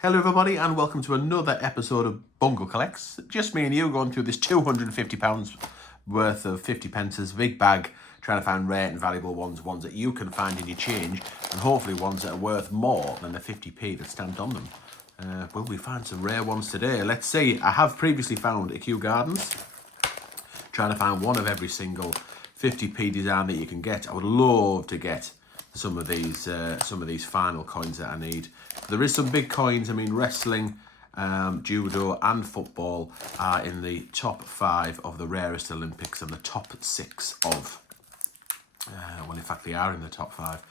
Hello everybody and welcome to another episode of Bungle Collects. Just me and you going through this £250 worth of 50 pences, big bag, trying to find rare and valuable ones that you can find in your change, and hopefully ones that are worth more than the 50p that's stamped on them. Will we find some rare ones today? Let's see. I have previously found a Kew Gardens, trying to find one of every single 50p design that you can get. I would love to get some of these final coins that I need. There is some big coins. I mean, wrestling, judo and football are in the top 5 of the rarest Olympics and the top 6 of, well, in fact, they are in the top 5.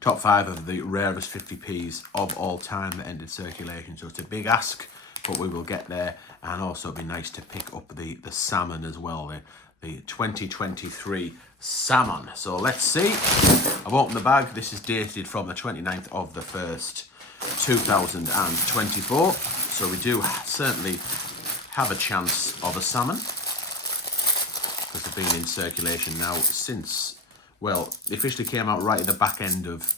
Top 5 of the rarest 50p's of all time that entered circulation. So it's a big ask, but we will get there. And also it'd be nice to pick up the salmon as well, the 2023 salmon. So let's see. I've opened the bag. This is dated from the 29th of the 1st, 2024. So we do certainly have a chance of a salmon, because they've been in circulation now since, well, they officially came out right at the back end of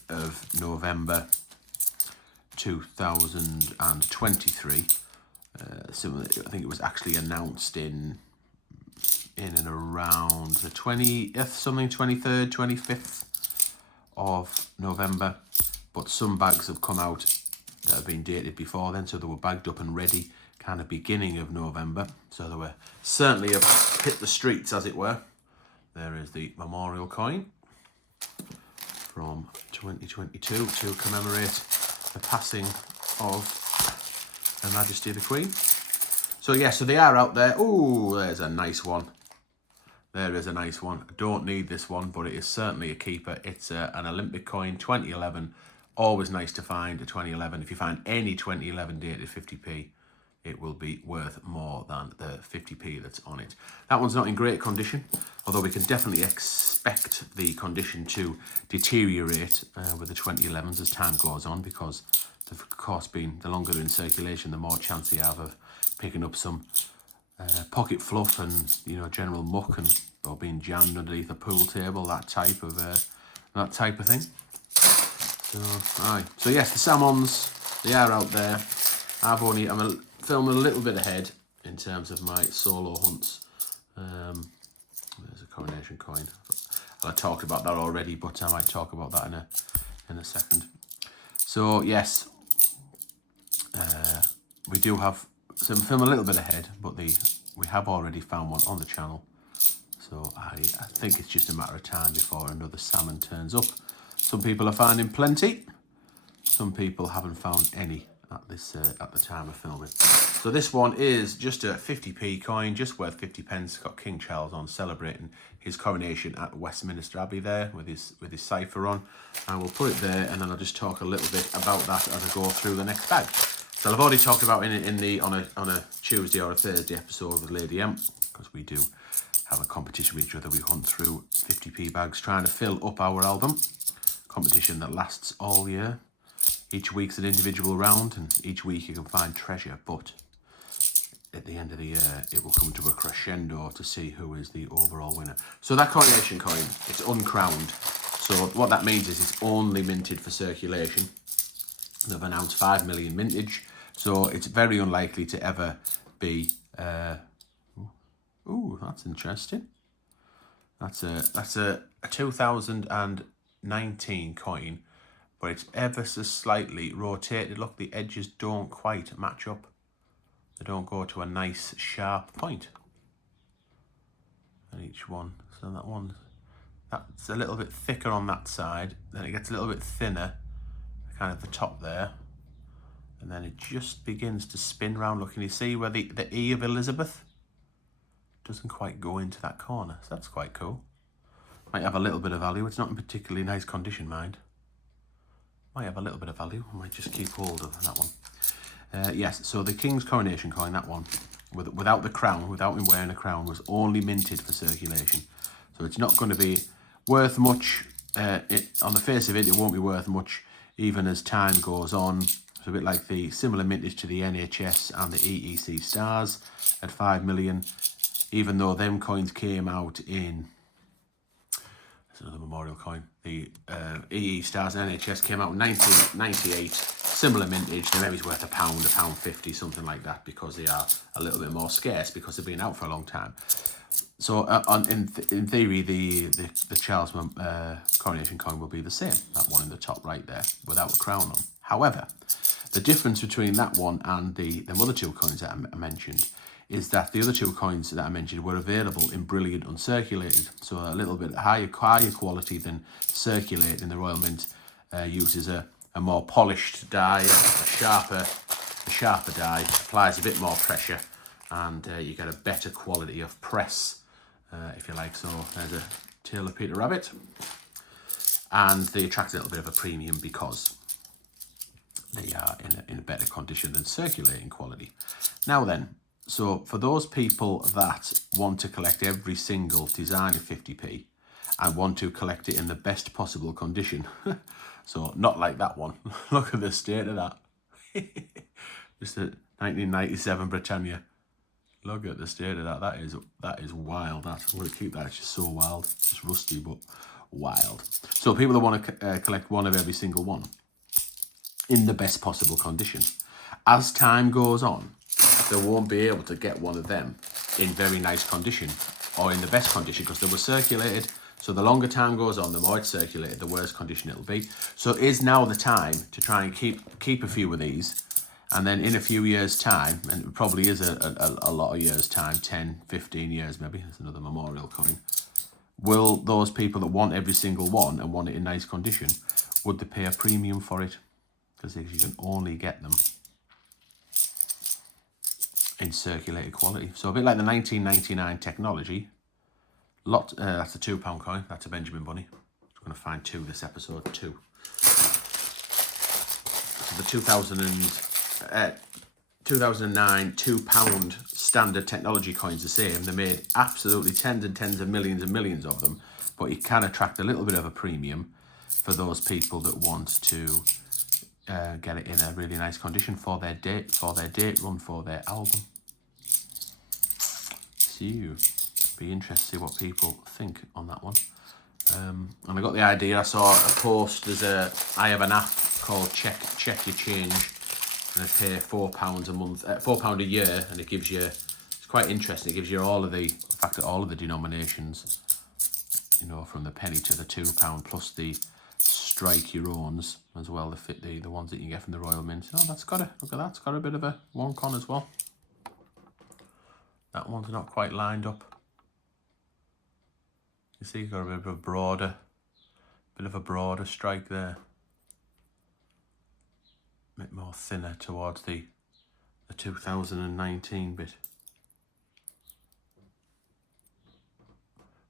November 2023. Similar, I think it was actually announced in and around the 20th, something, 23rd, 25th of November. But some bags have come out that have been dated before then, so they were bagged up and ready kind of beginning of November. So they were certainly have hit the streets, as it were. There is the memorial coin from 2022 to commemorate the passing of Her Majesty the Queen. So yeah, so they are out there. Ooh, there's a nice one. There is a nice one. I don't need this one, but it is certainly a keeper. It's an Olympic coin, 2011. Always nice to find a 2011. If you find any 2011 dated 50p, it will be worth more than the 50p that's on it. That one's not in great condition, although we can definitely expect the condition to deteriorate with the 2011s as time goes on, because of course, being the longer they're in circulation, the more chance you have of picking up some pocket fluff and, you know, general muck and or being jammed underneath a pool table, that type of thing. So, aye. So yes, the salmons, they are out there. I'm filming a little bit ahead in terms of my solo hunts. There's a coronation coin. I talked about that already, but I might talk about that in a second. So yes, we do have some film a little bit ahead, but we have already found one on the channel. So I think it's just a matter of time before another salmon turns up. Some people are finding plenty. Some people haven't found any at the time of filming. So this one is just a 50p coin, just worth 50 pence. It's got King Charles on, celebrating his coronation at Westminster Abbey there with his cipher on. And we'll put it there, and then I'll just talk a little bit about that as I go through the next bag. So I've already talked about on a Tuesday or a Thursday episode with Lady M, because we do have a competition with each other. We hunt through 50p bags trying to fill up our album. Competition that lasts all year. Each week's an individual round, and each week you can find treasure, but at the end of the year it will come to a crescendo to see who is the overall winner. So that coronation coin, it's uncrowned. So what that means is it's only minted for circulation. They've announced 5 million mintage, so it's very unlikely to ever be. Ooh, that's interesting. That's a 2019 coin, but it's ever so slightly rotated. Look, the edges don't quite match up. They don't go to a nice sharp point. And each one, so that's a little bit thicker on that side. Then it gets a little bit thinner, kind of the top there. And then it just begins to spin round. Look, can you see where the E of Elizabeth doesn't quite go into that corner? So that's quite cool. Might have a little bit of value. It's not in particularly nice condition, mind. Might have a little bit of value. I might just keep hold of that one. Yes, so the King's coronation coin, that one, without the crown, without him wearing a crown, was only minted for circulation. So it's not going to be worth much. On the face of it, it won't be worth much even as time goes on. It's a bit like the similar mintage to the NHS and the EEC stars at 5 million, even though them coins came out in, there's another memorial coin, the EE stars and NHS came out in 1998, similar mintage, they're maybe worth £1, £1.50, something like that, because they are a little bit more scarce because they've been out for a long time. So in theory, the Charles coronation coin will be the same, that one in the top right there, without a crown on. However, the difference between that one and the other two coins that I mentioned is that the other two coins that I mentioned were available in brilliant uncirculated, so a little bit higher quality than circulated. In the Royal Mint uses a more polished die, a sharper die, applies a bit more pressure, and you get a better quality of press, if you like. So there's a tail of Peter Rabbit, and they attract a little bit of a premium because they are in a better condition than circulating quality. Now then, so for those people that want to collect every single design of 50p and want to collect it in the best possible condition, so not like that one, look at the state of that. Just a 1997 Britannia. Look at the state of that. That is wild. That I'm going to keep that. It's just so wild. Just rusty, but wild. So people that want to collect one of every single one in the best possible condition, as time goes on, they won't be able to get one of them in very nice condition or in the best condition because they were circulated. So the longer time goes on, the more it's circulated, the worse condition it'll be. So it is now the time to try and keep a few of these, and then in a few years' time, and it probably is a lot of years' time, 10, 15 years maybe, there's another memorial coin, will those people that want every single one and want it in nice condition, would they pay a premium for it? Because you can only get them in circulated quality. So a bit like the 1999 technology. That's a £2 coin. That's a Benjamin Bunny. I'm going to find two this episode. Two. So the 2009 £2 standard technology coins the same. They made absolutely tens and tens of millions and millions of them, but you can attract a little bit of a premium for those people that want to get it in a really nice condition for their date run, for their album. So be interested to see what people think on that one. And I got the idea. I saw a post. I have an app called Check Your Change, and I pay £4 a month, £4 a year, and it gives you. It's quite interesting. It gives you all of the denominations. You know, from the penny to the £2, plus the strike your owns as well. The ones that you get from the Royal Mint. Oh, look at that. It's got a bit of a wonk on as well. That one's not quite lined up. You see, you've got a bit of a broader strike there. A bit more thinner towards the 2019 bit.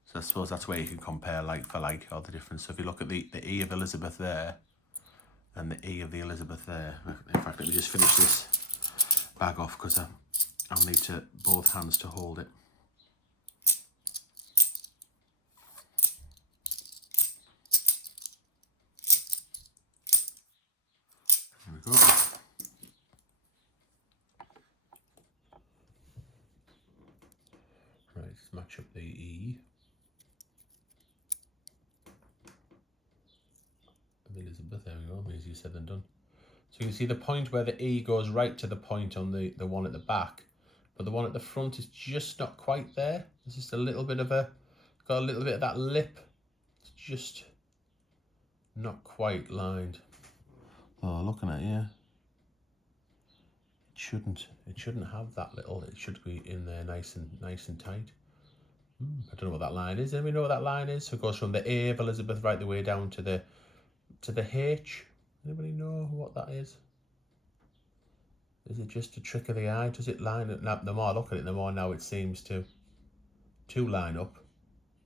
So I suppose that's where you can compare like for like, or the difference. So if you look at the E of Elizabeth there and the E of the Elizabeth there. In fact, let me just finish this bag off because I'll need both hands to hold it. There we go. Right, let's match up the E of Elizabeth. There we go. Easier said than done. So you can see the point where the E goes right to the point on the one at the back, but the one at the front is just not quite there. There's just a little bit of got a little bit of that lip. It's just not quite lined. Oh, looking at you, it shouldn't have that little. It should be in there nice and tight. I don't know what that line is. Anybody know what that line is? So it goes from the A of Elizabeth right the way down to the H. Anybody know what that is? Is it just a trick of the eye? Does it line up? The more I look at it, the more now it seems to line up.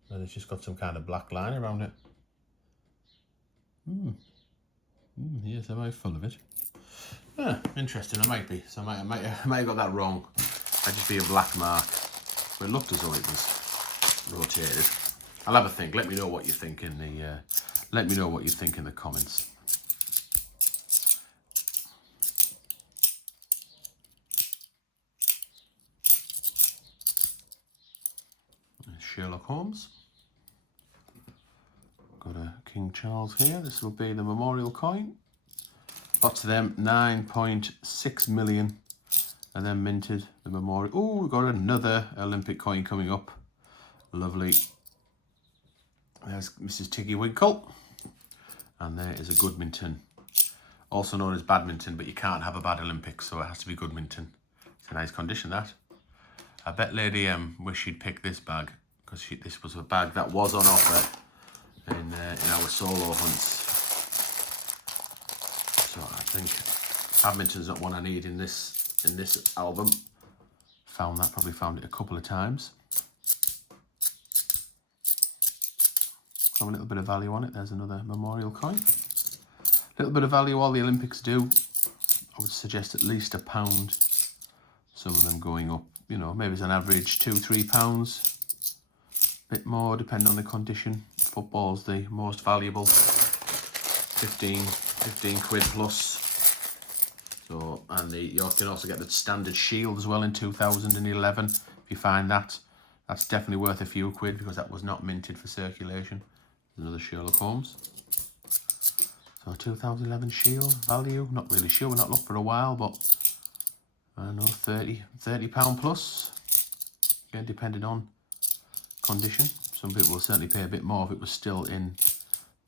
And it's just got some kind of black line around it. Yes, am I full of it? Interesting, I might be. So I might have got that wrong. Might just be a black mark. But it looked as though it was rotated. I'll have a think. Let me know what you think in the comments. Sherlock Holmes. Got a King Charles here. This will be the memorial coin. Lots of them, 9.6 million. And then minted the memorial. Oh, we've got another Olympic coin coming up. Lovely. There's Mrs. Tiggy Winkle. And there is a Goodminton. Also known as Badminton, but you can't have a bad Olympics, so it has to be Goodminton. It's a nice condition, that. I bet Lady M wish she'd picked this bag, because this was a bag that was on offer in our solo hunts. So I think Badminton's not one I need in this album. Probably found it a couple of times. Have a little bit of value on it. There's another memorial coin. A little bit of value all the Olympics do. I would suggest at least £1. Some of them going up, you know, maybe it's an average £2-3. Bit more depending on the condition. Football's the most valuable. 15 quid plus. So, and you can also get the standard shield as well in 2011. If you find that, that's definitely worth a few quid because that was not minted for circulation. Another Sherlock Holmes. So 2011 shield value, not really sure, we're not looked for a while, but I don't know, £30 plus. Again, depending on condition. Some people will certainly pay a bit more if it was still in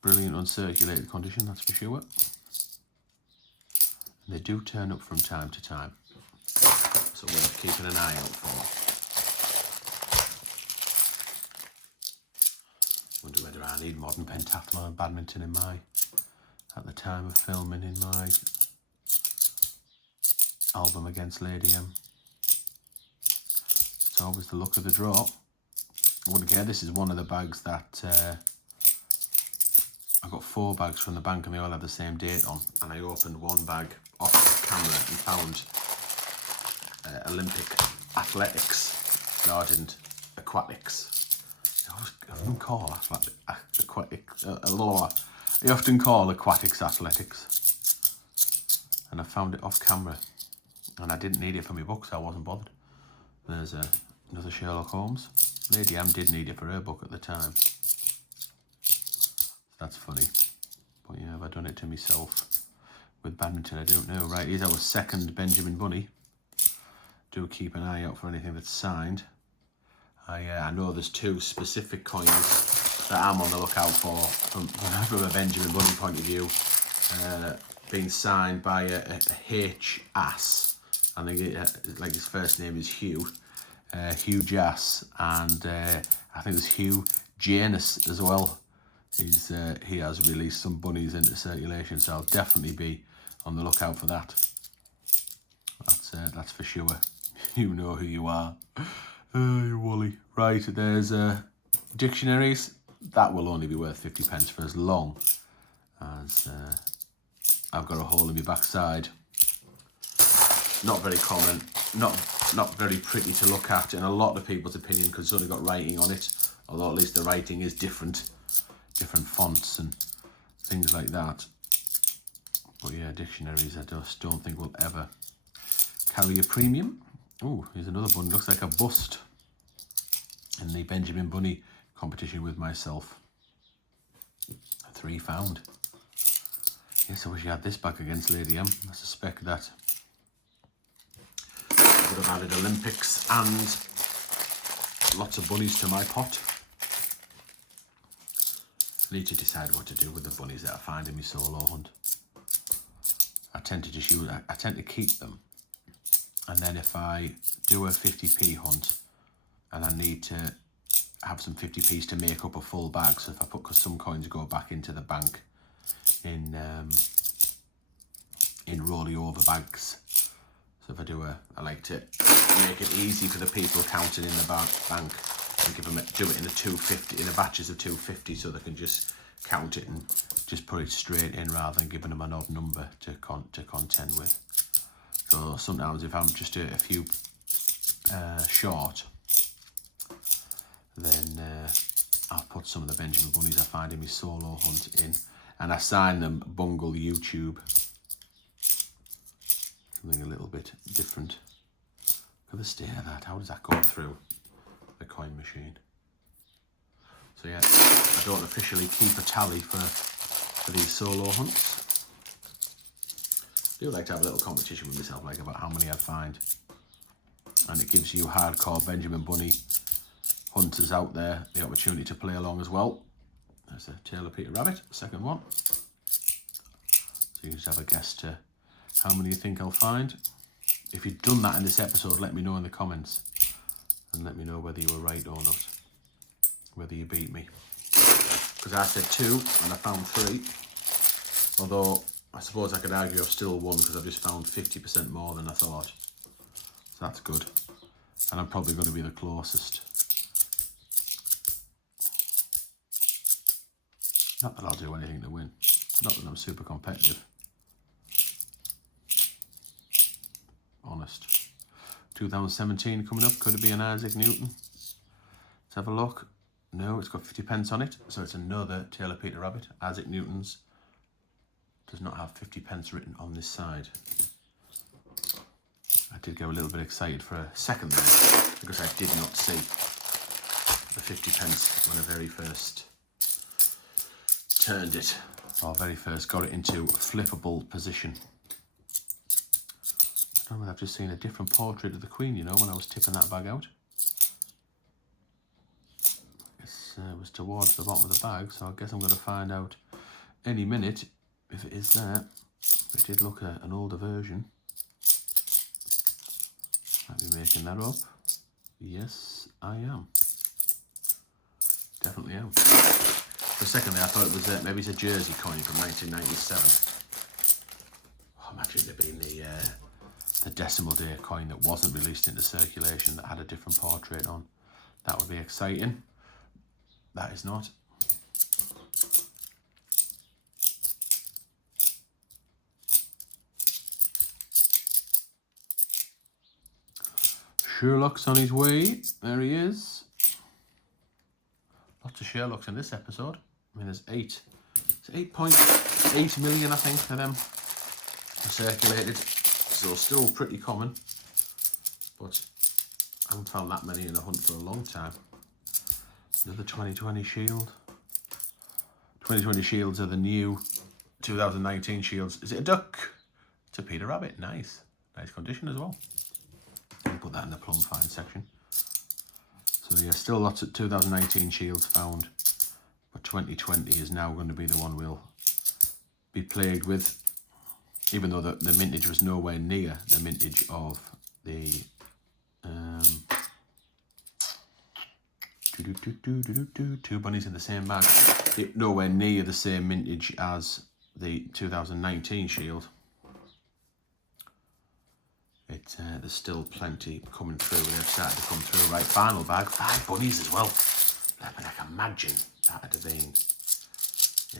brilliant uncirculated condition, that's for sure. And they do turn up from time to time, so worth keeping an eye out for. Wonder whether I need modern pentathlon and badminton in at the time of filming in my album against Lady M. It's always the luck of the draw. I wouldn't care. This is one of the bags that I got 4 bags from the bank and they all have the same date on, and I opened one bag off camera and found Olympic athletics. No, I didn't. Aquatics. I often call aquatics athletics, and I found it off camera, and I didn't need it for my book, so I wasn't bothered. There's another Sherlock Holmes. Lady M did need it for her book at the time. That's funny, but yeah, have I done it to myself with badminton? I don't know. Right, here's our second Benjamin Bunny. Do keep an eye out for anything that's signed. I know there's 2 specific coins that I'm on the lookout for from a Benjamin Bunny point of view, being signed by a H. Ass. I think like his first name is Hugh Jass, and I think there's Hugh Janus as well. He has released some bunnies into circulation, so I'll definitely be on the lookout for that. That's for sure. You know who you are. You Wally. Right, there's dictionaries. That will only be worth 50p for as long as I've got a hole in my backside. Not very common, not very pretty to look at in a lot of people's opinion because it's only got writing on it, although at least the writing is different fonts and things like that. But yeah, dictionaries I just don't think will ever carry a premium. Oh, here's another one. Looks like a bust in the Benjamin Bunny competition with myself. 3 found. Yes, I wish I had this back against Lady M. I suspect that I would have added Olympics and lots of bunnies to my pot. I need to decide what to do with the bunnies that I find in my solo hunt. I tend to keep them. And then if I do a 50p hunt and I need to have some 50p's to make up a full bag, so if I put, because some coins go back into the bank in rolling over bags. So if I do I like to make it easy for the people counting in the bank and do it in in batches of 250, so they can just count it and just put it straight in rather than giving them an odd number to contend with. So sometimes if I'm just a few short, then I'll put some of the Benjamin Bunnies I find in my solo hunt in, and I sign them Bungle YouTube. Something a little bit different. Look at the stare of that. How does that go through the coin machine? So yeah, I don't officially keep a tally for these solo hunts. do like to have a little competition with myself, like about how many I find. And it gives you hardcore Benjamin Bunny hunters out there the opportunity to play along as well. There's a Taylor Peter Rabbit, second one. So you just have a guess to how many you think I'll find. If you've done that in this episode, let me know in the comments. And let me know whether you were right or not. Whether you beat me. Because I said 2 and I found 3. Although, I suppose I could argue I've still won because I've just found 50% more than I thought. So that's good. And I'm probably going to be the closest. Not that I'll do anything to win. Not that I'm super competitive. Honest. 2017 coming up. Could it be an Isaac Newton? Let's have a look. No, it's got 50 pence on it. So it's another Taylor Peter Rabbit. Isaac Newton's does not have 50 pence written on this side. I did get a little bit excited for a second there because I did not see the 50 pence when I very first turned it, or very first got it into a flippable position. I don't know, I've just seen a different portrait of the Queen, you know, when I was tipping that bag out. It was towards the bottom of the bag, so I guess I'm going to find out any minute if it is there. It did look at an older version. Might be making that up. Yes, I am. Definitely am. For a second there, I thought it was maybe it's a Jersey coin from 1997. Oh, imagine it being the decimal day coin that wasn't released into circulation that had a different portrait on. That would be exciting. That is not. Sherlock's on his way. There he is. Lots of Sherlocks in this episode. I mean, there's 8.8 million, I think, of them circulated. So still pretty common. But I haven't found that many in a hunt for a long time. Another 2020 shield. 2020 shields are the new 2019 shields. Is it a duck? It's a Peter Rabbit. Nice. Nice condition as well. I'll put that in the plum find section. So yeah, still lots of 2019 shields found. But 2020 is now going to be the one we'll be plagued with. Even though the mintage was nowhere near the mintage of the... two bunnies in the same bag. Nowhere near the same mintage as the 2019 shield. There's still plenty coming through. They've started to come through. Right, final bag. 5 bunnies as well. But I can imagine that would have been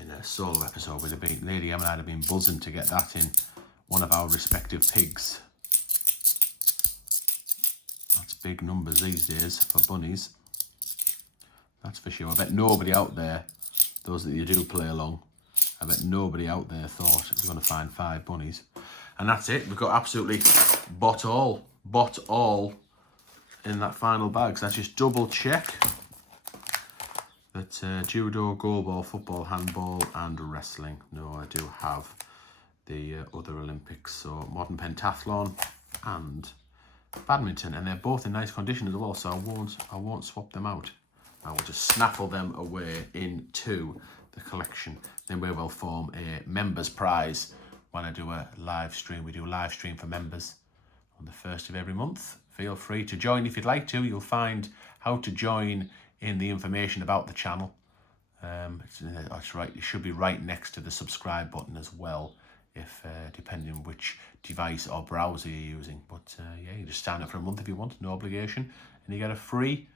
in a solo episode. Would have been Lady Emma and I'd have been buzzing to get that in one of our respective pigs. That's big numbers these days for bunnies. That's for sure. I bet nobody out there, those that you do play along, I bet nobody out there thought it was going to find 5 bunnies. And that's it. We've got absolutely bought all in that final bag. So let's just double check that judo, goalball, football, handball and wrestling. No, I do have the other Olympics. So modern pentathlon and badminton. And they're both in nice condition as well. So I won't swap them out. I will just snaffle them away into the collection. Then we will form a members prize when I do a live stream. We do a live stream for members on the 1st of every month. Feel free to join if you'd like to. You'll find how to join in the information about the channel. That's right. It should be right next to the subscribe button as well, if depending on which device or browser you're using. But yeah, you just sign up for a month if you want, no obligation, and you get a free.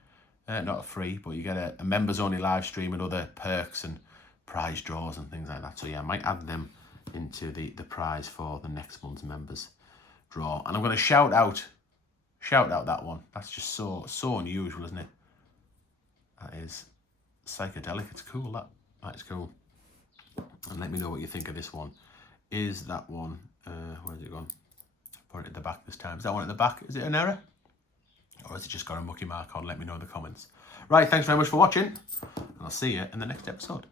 Not a free, but you get a members only live stream and other perks and prize draws and things like that. So yeah, I might add them into the prize for the next month's members draw. And I'm going to shout out that one. That's just so unusual, isn't it? That is psychedelic. It's cool. That is cool. And let me know what you think of this one. Is that one? Where's it gone? Put it at the back this time. Is that one at the back? Is it an error? Or has it just got a mucky mark on? Let me know in the comments. Right, thanks very much for watching. And I'll see you in the next episode.